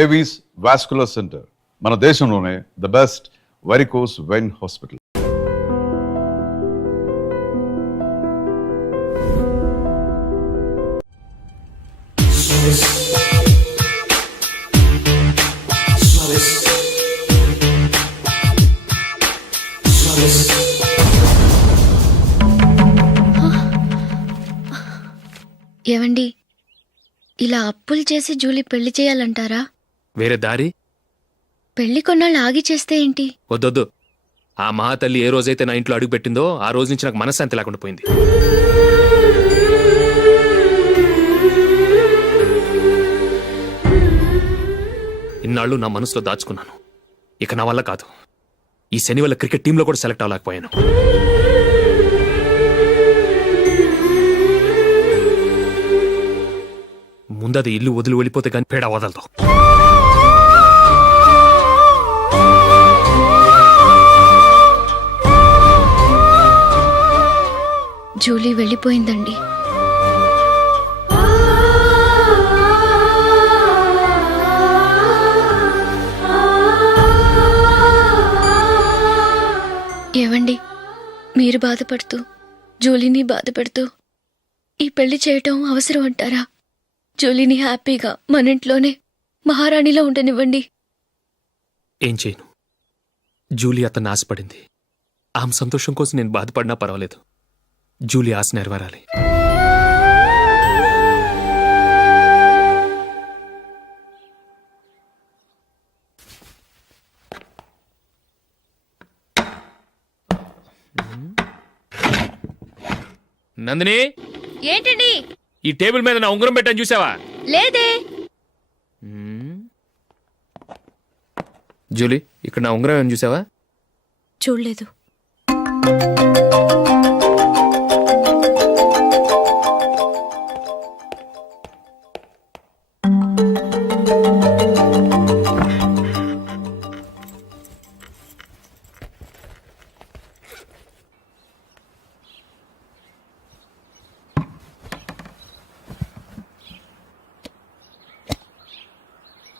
Avis vascular centre మన దేశంలోనే the best varicose vein hospital. ఏవండి, ఇలా అప్పులు చేసి జూలీ పెళ్లి చేయాలంటారా? వేరే దారి? పెళ్లి కొన్నాళ్ళు ఆగి చేస్తే ఏంటి? వద్దొద్దు. ఆ మహాతల్లి ఏ రోజైతే నా ఇంట్లో అడుగు పెట్టిందో ఆ రోజు నుంచి నాకు మనశ్శాంతి లేకుండా పోయింది. ఇన్నాళ్ళు నా మనసులో దాచుకున్నాను. ఇక నా వల్ల కాదు. ఈ శని వల్ల క్రికెట్ టీంలో కూడా సెలెక్ట్ అవ్వలేకపోయాను. ముందది ఇల్లు వదిలి వెళ్ళిపోతే కానీ పేడ వదలదు. జూలీ వెళ్ళిపోయిందండి. ఏవండి, మీరు బాధపడుతూ జూలీని బాధపెడుతూ ఈ పెళ్లి చేయటం అవసరం అంటారా? జూలీని హ్యాపీగా మన ఇంట్లోనే మహారాణిలో ఉండనివ్వండి. ఏం చేయను? జూలీ అతన్ని ఆశపడింది. ఆమె సంతోషం కోసం నేను బాధపడినా పర్వాలేదు. జూలీ ఆశ నెరవేరాలి. నందిని, ఏంటండి? ఈ టేబుల్ మీద నా ఉంగరం పెట్టని చూసావా? లేదే. జూలీ, ఇక్కడ నా ఉంగరం ఏమని చూసావా? చూడలేదు.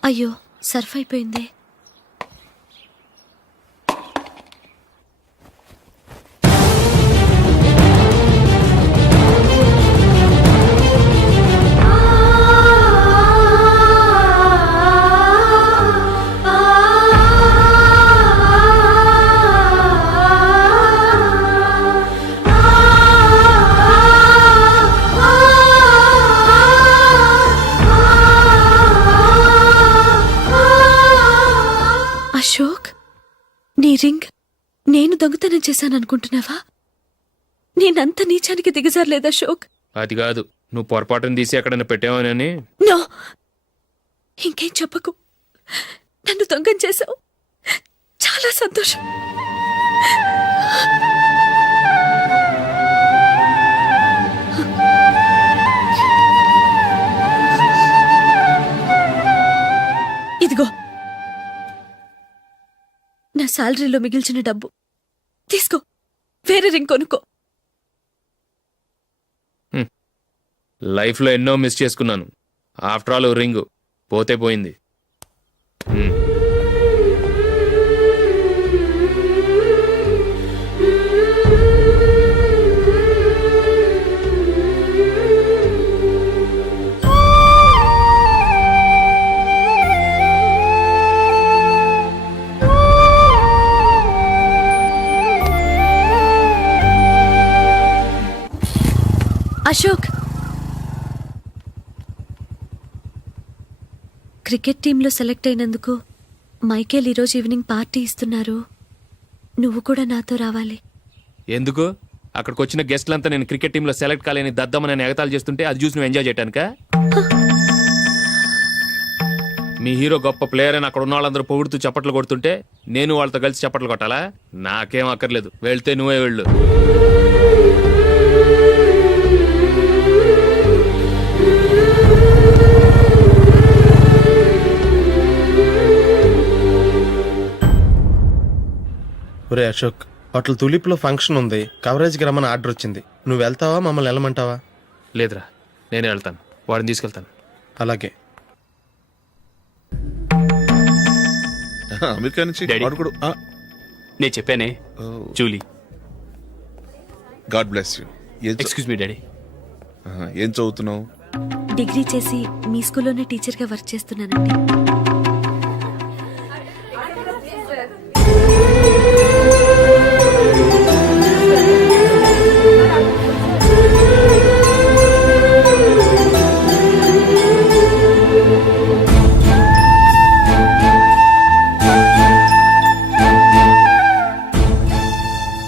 అయ్యో, సర్ఫ్ అయిపోయింది. అశోక్, నీ రింగ్ నేను దొంగతనం చేశాననుకుంటున్నావా? నేనంత నీచానికి దిగజారలేదు అశోక్. అది కాదు, నువ్వు పొరపాటును తీసి ఎక్కడన్నా పెట్టావని. నో, ఇంకేం చెప్పకు. నన్ను దొంగం చేశావు. చాలా సంతోషం. ఇదిగో నా శాలరీలో మిగిల్చిన డబ్బు తీసుకో. వేరే రింగ్ కొనుక్కో. లైఫ్లో ఎన్నో మిస్ చేసుకున్నాను. ఆఫ్టర్ ఆల్ రింగ్ పోతే పోయింది. అశోక్, క్రికెట్ టీంలో సెలెక్ట్ అయినందుకు మైకేల్ ఈరోజు ఈవినింగ్ పార్టీ ఇస్తున్నారు. నువ్వు కూడా నాతో రావాలి. ఎందుకు? అక్కడికి వచ్చిన గెస్ట్లంతా నేను క్రికెట్ టీంలో సెలెక్ట్ కాలేని దద్దమని ఎగతాలు చేస్తుంటే అది చూసి నువ్వు ఎంజాయ్ చేయటానిక? మీ హీరో గొప్ప ప్లేయర్ అని అక్కడ ఉన్న వాళ్ళందరూ పొగుడుతూ చప్పట్లు కొడుతుంటే నేను వాళ్ళతో కలిసి చప్పట్లు కొట్టాలా? నాకేం అక్కర్లేదు. వెళ్తే నువ్వే వెళ్ళు. ఒరే అశోక్, హోటల్ తులిప్లో ఫంక్షన్ ఉంది. కవరేజ్కి రమ్మని ఆర్డర్ వచ్చింది. నువ్వు వెళ్తావా, మమ్మల్ని వెళ్ళమంటావా? లేదురా, నేనే వెళ్తాను. వాడిని తీసుకెళ్తాను. అలాగే. అమెరికా నుంచి డాడీ. వాడు కూడా నేను చెప్పానే Julie. God bless you. Excuse me daddy. ఏం చదువుతున్నావు? డిగ్రీ చేసి మీ స్కూల్లోనే టీచర్గా వర్క్ చేస్తున్నానండి.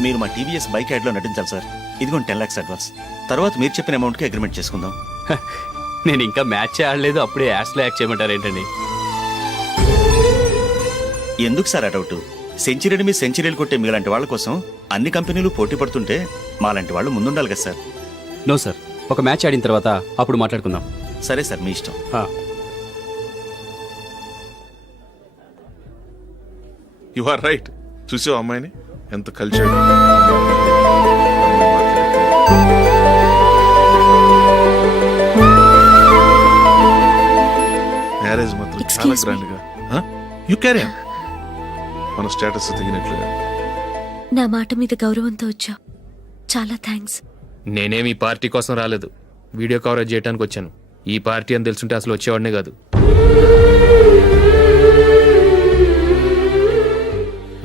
మీరు మా టీవీఎస్ బైక్ యాడ్లో నటించాలి సార్. ఇదిగోండి 10 lakhs అడ్వాన్స్. తర్వాత మీరు చెప్పిన అమౌంట్కి అగ్రిమెంట్ చేసుకుందాం. నేను ఇంకా మ్యాచ్ ఆడలేదు, అప్పుడే యాష్లో యాక్ట్ చేయమంటారు ఏంటండి? ఎందుకు సార్ ఆ డౌట్? సెంచరీని మీ సెంచరీలు కొట్టే మీలాంటి వాళ్ళ కోసం అన్ని కంపెనీలు పోటీ పడుతుంటే మాలాంటి వాళ్ళు ముందుండాలి కదా సార్. నో సార్, ఒక మ్యాచ్ ఆడిన తర్వాత అప్పుడు మాట్లాడుకుందాం. సరే సార్, మీ ఇష్టం. You are right. చూసావు అమ్మాయిని ఎంత కలిసాడు. మ్యారేజ్ మాత్రం చాలా Excuse me. గ్రాండ్ గా. యు క్యారీ మన స్టేటస్ తగినట్లుగా. నా మాట మీద గౌరవంతో వచ్చావు, చాలా థ్యాంక్స్. నేనేమి ఈ పార్టీ కోసం రాలేదు, వీడియో కవరేజ్ చేయడానికి వచ్చాను. ఈ పార్టీ అని తెలుసుంటే అసలు వచ్చేవాడినే కాదు.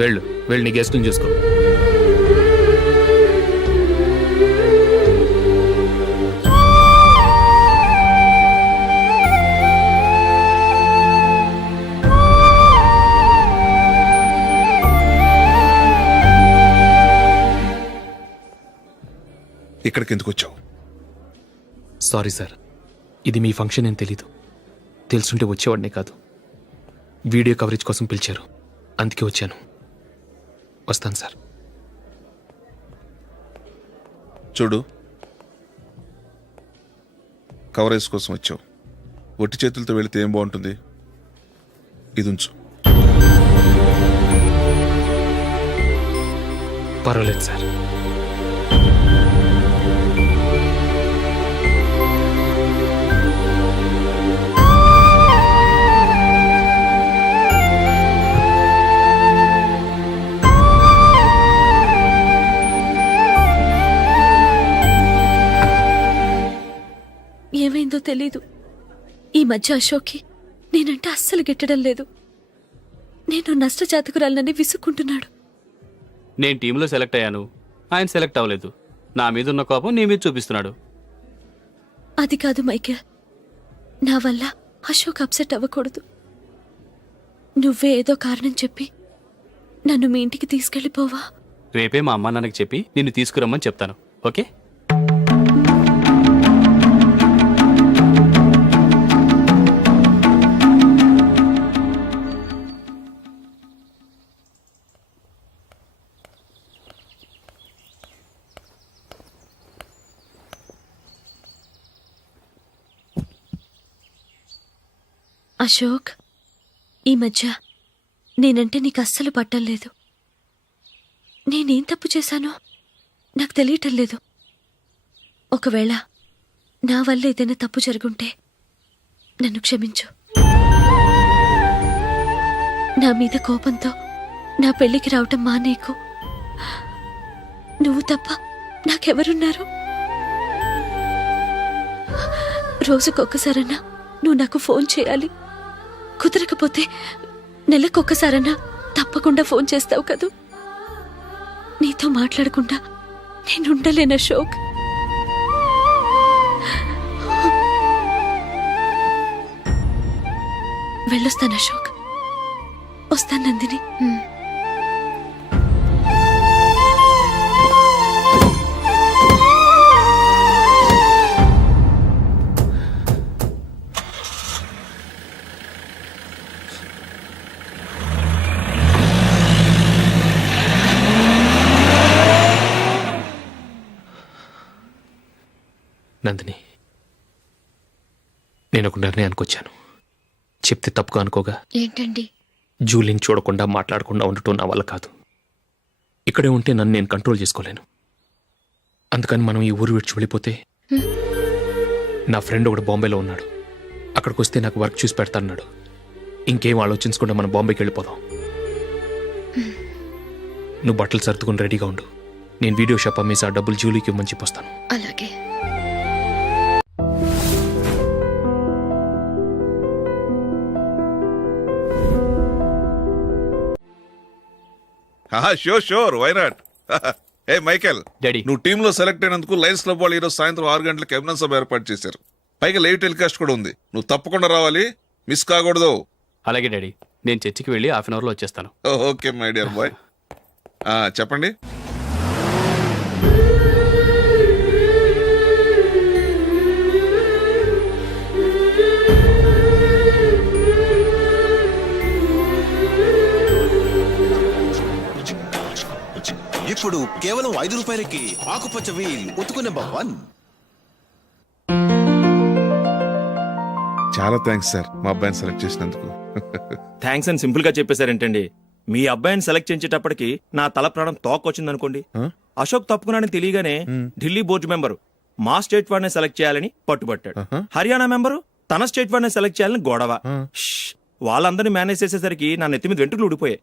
వెళ్ళు వెళ్ళి నీ గెస్ట్ని చూసుకో. ఇక్కడికి ఎందుకు వచ్చావు? సారీ సార్, ఇది మీ ఫంక్షన్ అని తెలీదు. తెలుసుంటే వచ్చేవాడినే కాదు. వీడియో కవరేజ్ కోసం పిలిచారు, అందుకే వచ్చాను. వస్తాను సార్. చూడు, కవరేజ్ కోసం వచ్చావు. ఒట్టి చేతులతో వెళితే ఏం బాగుంటుంది? ఇది ఉంచు. పర్వాలేదు సార్. ఏమైందో తెలీదు, ఈ మధ్య అశోక్కి నేనంటే అస్సలు గిట్టడం లేదు. నేను నష్టజాతకురాలనని విసుక్కుంటున్నాడు. నేను టీంలో సెలెక్ట్ అయ్యాను, ఆయన సెలెక్ట్ అవ్వలేదు. నా మీద ఉన్న కోపం నీ మీద చూపిస్తున్నాడు. అది కాదు మైకేల్, నా వల్ల అశోక్ అప్సెట్ అవ్వకూడదు. నువ్వే ఏదో కారణం చెప్పి నన్ను మీ ఇంటికి తీసుకెళ్ళిపోవా? రేపే మా అమ్మ నాన్నకి చెప్పి నిన్ను తీసుకురమ్మని చెప్తాను, ఓకే? అశోక్, ఈ మధ్య నేనంటే నీకు అస్సలు పట్టం లేదు. నేనేం తప్పు చేశానో నాకు తెలియటం లేదు. ఒకవేళ నా వల్ల ఏదైనా తప్పు జరుగుంటే నన్ను క్షమించు. నా మీద కోపంతో నా పెళ్లికి రావటం మానేకు. నువ్వు తప్ప నాకెవరున్నారు? రోజుకొక్కసారన్నా నువ్వు నాకు ఫోన్ చేయాలి. కుదరకపోతే నెలకొక్కసారన్నా తప్పకుండా ఫోన్ చేస్తావు కదూ. నీతో మాట్లాడకుండా నేనుండలేను అశోక్. వెళ్ళొస్తాను అశోక్. వస్తాను నందిని. నందిని, నేను ఒక నిర్ణయానికి వచ్చాను. చెప్తే తప్పుగా అనుకోగా. ఏంటండి? జూలీని చూడకుండా మాట్లాడకుండా ఉండటం నా వల్ల కాదు. ఇక్కడే ఉంటే నన్ను నేను కంట్రోల్ చేసుకోలేను. అందుకని మనం ఈ ఊరు విడిచి వెళ్ళిపోతే, నా ఫ్రెండ్ ఒకడు బాంబేలో ఉన్నాడు, అక్కడికి వస్తే నాకు వర్క్ చూసి పెడతాన్నాడు. ఇంకేం ఆలోచించకుండా మనం బాంబేకి వెళ్ళిపోదాం. నువ్వు బట్టలు సర్దుకుని రెడీగా ఉండు. నేను వీడియో షాప్ అమ్మేసి ఆ డబ్బులు జూలీకి ఇవ్వమని చెప్పొస్తాను. అలాగే. Sure why not. ఏ మైకేల్, డాడీ. నువ్వు టీంలో సెలెక్ట్ అయినందుకు లయన్స్ క్లబ్ వాళ్ళు ఈరోజు సాయంత్రం 6 గంటలకు అభినందన సభ ఏర్పాటు చేశారు. పైగా లైవ్ టెలికాస్ట్ కూడా ఉంది. నువ్వు తప్పకుండా రావాలి, మిస్ కాకూడదు. అలాగే డాడీ, నేను చర్చికి వెళ్ళి హాఫ్ అన్ అవర్లో వచ్చేస్తాను. Okay my dear bye. చెప్పండి. ఇప్పుడు కేవలం 5 రూపాయలకి ఆకుపచ్చ వీల్ ఉతుకు నెంబర్ 1. చాలా థ్యాంక్స్ సార్ మా అబ్బాయిని సెలెక్ట్ చేసినందుకు. థ్యాంక్స్ అని సింపుల్ గా చెప్పేశారేంటండి. మీ అబ్బాయిని సెలెక్ట్ చేసేటప్పటికి నా తల ప్రాణం తోకొచ్చిందనుకోండి. అశోక్ తప్పుకున్నాడని తెలియగానే ఢిల్లీ బోర్డు మెంబరు మా స్టేట్ వాడిని సెలెక్ట్ చేయాలని పట్టుబట్టాడు. హర్యానా మెంబరు తన స్టేట్ వాడిని సెలెక్ట్ చేయాలని గొడవ. వాళ్ళందరినీ మేనేజ్ చేసేసరికి నా నెత్తి మీద వెంట్రుకలు ఊడిపోయాయి.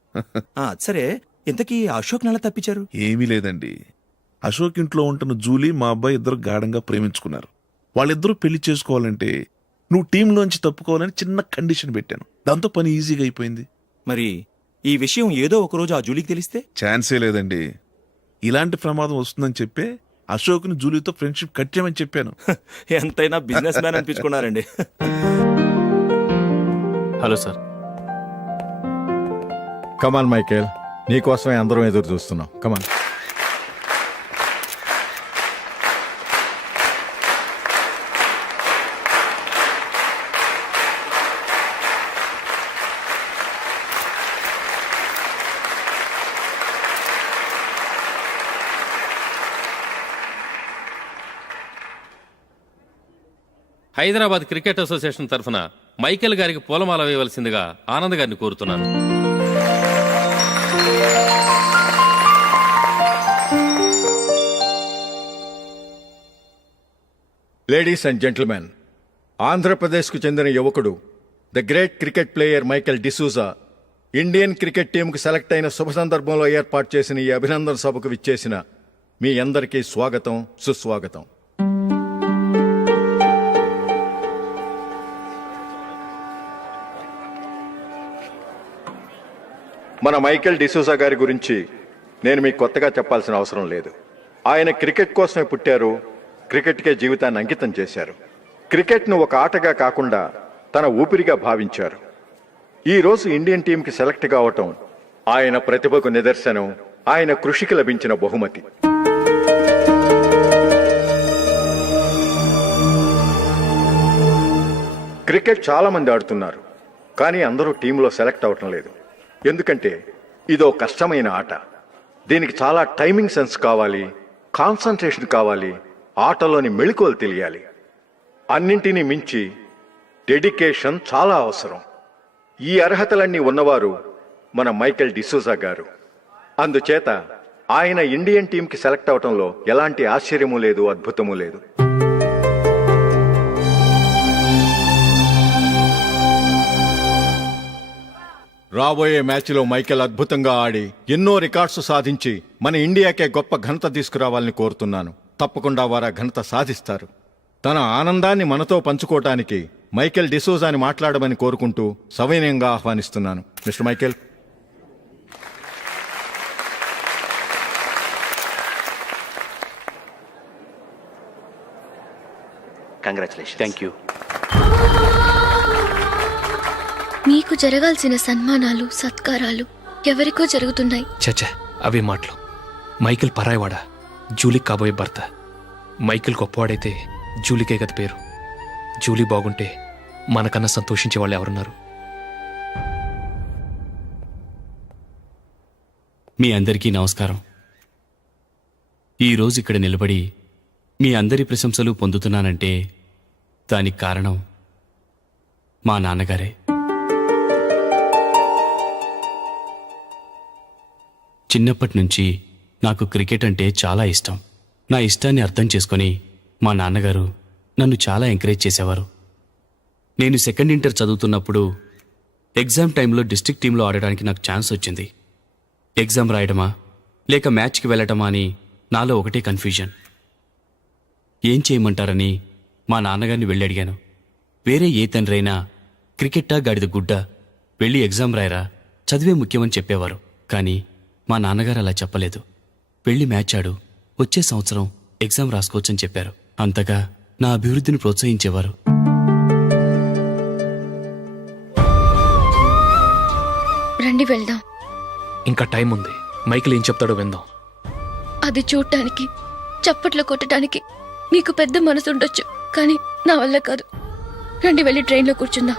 సరే, ఇంతకీ అశోక్ నెల తప్పించారు? ఏమీ లేదండి. అశోక్ ఇంట్లో ఉంటున్న జూలీ మా అబ్బాయి ఇద్దరు గాఢంగా ప్రేమించుకున్నారు. వాళ్ళిద్దరూ పెళ్లి చేసుకోవాలంటే నువ్వు టీంలోంచి తప్పుకోవాలని చిన్న కండిషన్ పెట్టాను. దాంతో పని ఈజీగా అయిపోయింది. మరి ఈ విషయం ఏదో ఒక రోజు ఆ జూలీకి తెలిస్తే? ఛాన్సే లేదండి. ఇలాంటి ప్రమాదం వస్తుందని చెప్పే అశోక్ని జూలీతో ఫ్రెండ్షిప్ కట్ చేయమని చెప్పాను. ఎంతైనా బిజినెస్ మ్యాన్ అనిపించుకున్నారండి. Hello sir. కమాన్ మైకేల్, నీకోసమే అందరం ఎదురు చూస్తున్నాం. కమాన్. హైదరాబాద్ క్రికెట్ అసోసియేషన్ తరఫున మైకేల్ గారికి పూలమాల వేయవలసిందిగా ఆనంద్ గారిని కోరుతున్నాను. లేడీస్ అండ్ జెంటిల్మెన్, ఆంధ్రప్రదేశ్కు చెందిన యువకుడు the great cricket player Michael D'Souza Indian cricket టీంకు సెలెక్ట్ అయిన శుభ సందర్భంలో ఏర్పాటు చేసిన ఈ అభినందన సభకు విచ్చేసిన మీ అందరికీ స్వాగతం, సుస్వాగతం. మన మైకేల్ డిసూజా గారి గురించి నేను మీకు కొత్తగా చెప్పాల్సిన అవసరం లేదు. ఆయన క్రికెట్ కోసమే పుట్టారు, క్రికెట్కే జీవితాన్ని అంకితం చేశారు. క్రికెట్ను ఒక ఆటగా కాకుండా తన ఊపిరిగా భావించారు. ఈరోజు ఇండియన్ టీంకి సెలెక్ట్ కావటం ఆయన ప్రతిభకు నిదర్శనం, ఆయన కృషికి లభించిన బహుమతి. క్రికెట్ చాలా మంది ఆడుతున్నారు, కానీ అందరూ టీంలో సెలెక్ట్ అవటం లేదు. ఎందుకంటే ఇదో కష్టమైన ఆట. దీనికి చాలా టైమింగ్ సెన్స్ కావాలి, కాన్సంట్రేషన్ కావాలి, ఆటలోని మెళకువలు తెలియాలి. అన్నింటినీ మించి డెడికేషన్ చాలా అవసరం. ఈ అర్హతలన్నీ ఉన్నవారు మన మైకేల్ డిసూజా గారు. అందుచేత ఆయన ఇండియన్ టీంకి సెలెక్ట్ అవటంలో ఎలాంటి ఆశ్చర్యమూ లేదు, అద్భుతమూ లేదు. రాబోయే మ్యాచ్లో మైకేల్ అద్భుతంగా ఆడి ఎన్నో రికార్డ్స్ సాధించి మన ఇండియాకే గొప్ప ఘనత తీసుకురావాలని కోరుతున్నాను. తప్పకుండా వారు ఘనత సాధిస్తారు. తన ఆనందాన్ని మనతో పంచుకోవటానికి మైకేల్ డిసూజాని మాట్లాడమని కోరుకుంటూ సవినయంగా ఆహ్వానిస్తున్నాను. Mister Michael. Congratulation. Thank you. మీకు జరగాల్సిన సన్మానాలు, సత్కారాలు ఎవరికో జరుగుతున్నాయి. చచ్చా, అవే మాటలు. మైకేల్ పరాయవాడా, జూలీకి కాబోయే భర్త. మైకేల్ గొప్పవాడైతే జూలీకే గత పేరు. జూలీ బాగుంటే మనకన్నా సంతోషించే వాళ్ళు ఎవరున్నారు? మీ అందరికీ నమస్కారం. ఈరోజు ఇక్కడ నిలబడి మీ అందరి ప్రశంసలు పొందుతున్నానంటే దానికి కారణం మా నాన్నగారే. చిన్నప్పటి నుంచి నాకు క్రికెట్ అంటే చాలా ఇష్టం. నా ఇష్టాన్ని అర్థం చేసుకొని మా నాన్నగారు నన్ను చాలా ఎంకరేజ్ చేసేవారు. నేను సెకండ్ ఇంటర్ చదువుతున్నప్పుడు ఎగ్జామ్ టైంలో డిస్ట్రిక్ట్ టీంలో ఆడడానికి నాకు ఛాన్స్ వచ్చింది. ఎగ్జామ్ రాయడమా, లేక మ్యాచ్కి వెళ్ళటమా అని నాలో ఒకటే కన్ఫ్యూజన్. ఏం చేయమంటారని మా నాన్నగారిని వెళ్ళి అడిగాను. వేరే ఏ తండ్రైనా క్రికెట్టా గాడిద గుడ్డ, వెళ్ళి ఎగ్జామ్ రాయరా, చదివే ముఖ్యమని చెప్పేవారు. కానీ మా నాన్నగారు అలా చెప్పలేదు. వెళ్ళి మ్యాచ్ ఆడు, వచ్చే సంవత్సరం ఎగ్జామ్ రాసుకోవచ్చని చెప్పారు. అంతగా నా అభివృద్ధిని ప్రోత్సహించేవారు. రండి వెళ్దాం. ఇంకా టైం ఉంది. మైకిల్ ఏం చెప్తాడో విందాం. అది చూడటానికి, చప్పట్లు కొట్టడానికి మీకు పెద్ద మనసు ఉండొచ్చు, కానీ నా వల్ల కాదు. రండి వెళ్ళి ట్రైన్లో కూర్చుందాం.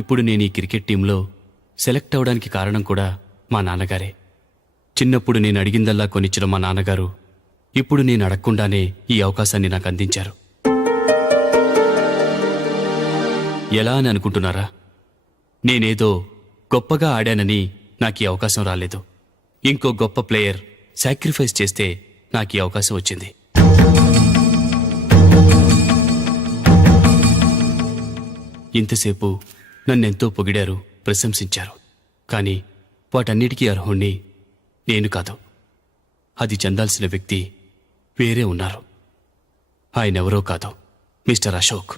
ఇప్పుడు నేను ఈ క్రికెట్ టీంలో సెలెక్ట్ అవడానికి కారణం కూడా మా నాన్నగారే. చిన్నప్పుడు నేను అడిగిందల్లా కొనిచ్చిన మా నాన్నగారు ఇప్పుడు నేను అడగకుండానే ఈ అవకాశాన్ని నాకు అందించారు. ఎలా అని అనుకుంటున్నారా? నేనేదో గొప్పగా ఆడానని నాకు ఈ అవకాశం రాలేదు. ఇంకో గొప్ప ప్లేయర్ సాక్రిఫైస్ చేస్తే నాకు ఈ అవకాశం వచ్చింది. ఇంతసేపు నన్నెంతో పొగిడారు, ప్రశంసించారు. కానీ వాటన్నిటికీ అర్హుణ్ణి నేను కాదు. అది చెందాల్సిన వ్యక్తి వేరే ఉన్నారు. ఆయనెవరో కాదు, మిస్టర్ అశోక్.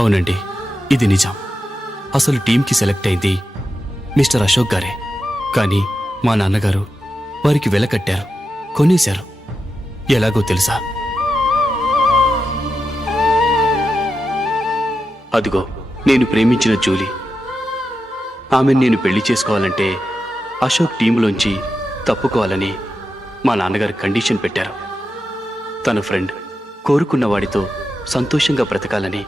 అవునండి, ఇది నిజం. అసలు టీంకి సెలెక్ట్ అయింది మిస్టర్ అశోక్ గారే. కానీ మా నాన్నగారు వారికి వెల కట్టారు, కొనేశారు. ఎలాగో తెలుసా? అదిగో నేను ప్రేమించిన జూలీ. ఆమెను నేను పెళ్లి చేసుకోవాలంటే అశోక్ టీంలోంచి తప్పుకోవాలని మా నాన్నగారు కండిషన్ పెట్టారు. తన ఫ్రెండ్ కోరుకున్న వాడితో సంతోషంగా బ్రతకాలని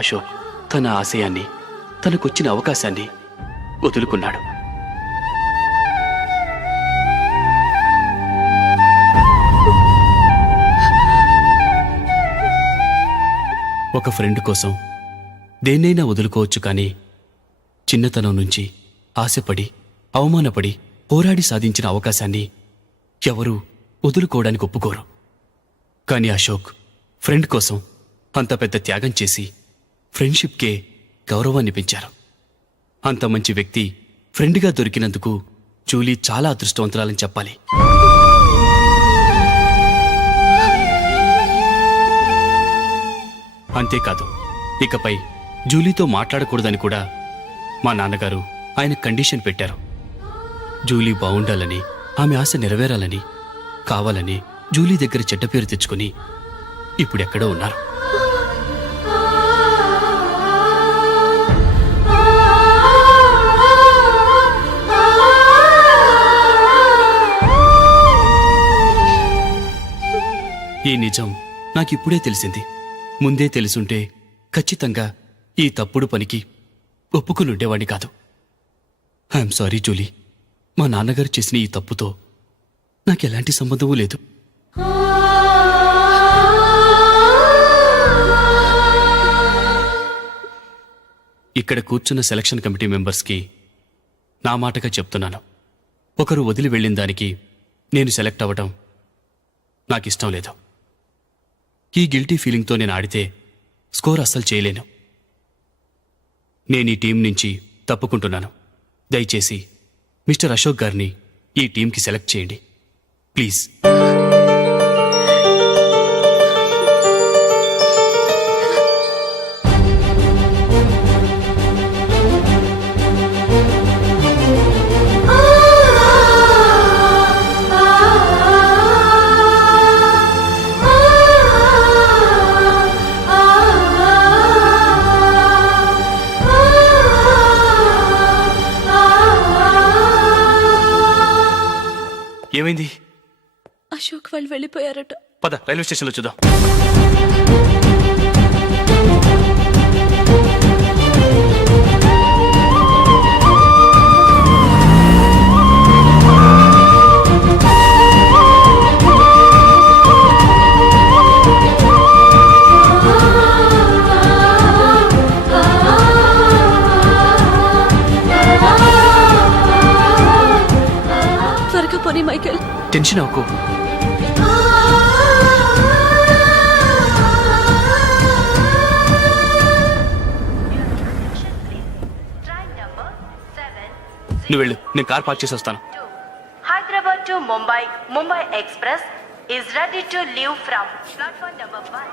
అశోక్ తన ఆశయాన్ని, తనకొచ్చిన అవకాశాన్ని వదులుకున్నాడు. ఒక ఫ్రెండ్ కోసం దేన్నైనా వదులుకోవచ్చు, కానీ చిన్నతనం నుంచి ఆశపడి, అవమానపడి, పోరాడి సాధించిన అవకాశాన్ని ఎవరూ వదులుకోవడానికి ఒప్పుకోరు. కానీ అశోక్ ఫ్రెండ్ కోసం అంత పెద్ద త్యాగం చేసి ఫ్రెండ్షిప్కే గౌరవాన్ని పెంచారు. అంత మంచి వ్యక్తి ఫ్రెండ్గా దొరికినందుకు జూలీ చాలా అదృష్టవంతురాలని చెప్పాలి. అంతేకాదు, ఇకపై జూలీతో మాట్లాడకూడదని కూడా మా నాన్నగారు ఆయన కండిషన్ పెట్టారు. జూలీ బాగుండాలని, ఆమె ఆశ నెరవేరాలని, కావాలని జూలీ దగ్గర చెడ్డ పేరు తెచ్చుకుని ఇప్పుడెక్కడో ఉన్నారు. ఈ నిజం నాకిప్పుడే తెలిసింది. ముందే తెలుసుంటే ఖచ్చితంగా ఈ తప్పుడు పనికి ఒప్పుకుని ఉండేవాడిని కాదు. I'm sorry Julie. మా నాన్నగారు చేసిన ఈ తప్పుతో నాకెలాంటి సంబంధమూ లేదు. ఇక్కడ కూర్చున్న సెలక్షన్ కమిటీ మెంబర్స్కి నా మాటగా చెప్తున్నాను. ఒకరు వదిలి వెళ్ళిన దానికి నేను సెలెక్ట్ అవ్వడం నాకిష్టం లేదు. ఈ గిల్టీ ఫీలింగ్తో నేను ఆడితే స్కోర్ అస్సలు చేయలేను. నేను ఈ టీం నుంచి తప్పుకుంటున్నాను. దయచేసి మిస్టర్ అశోక్ గారిని ఈ టీంకి సెలెక్ట్ చేయండి ప్లీజ్. ఏమైంది? అశోక్ వాళ్ళు వెళ్ళిపోయారట. పద రైల్వే స్టేషన్లో చూద్దాం. టెన్షన్ అవ్వకు. నువ్వు వెళ్ళు, నేను కార్ పార్క్ చేసి వస్తాను. Hyderabad to Mumbai, Mumbai Express is ready to leave from platform number 1.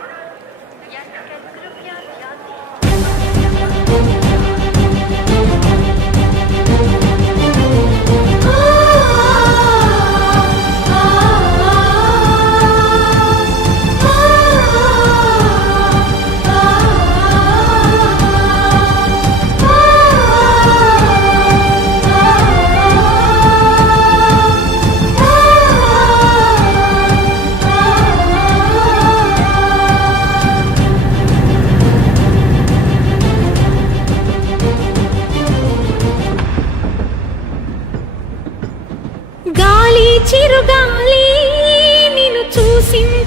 గాలి చిరుగాలి నిన్ను చూసింది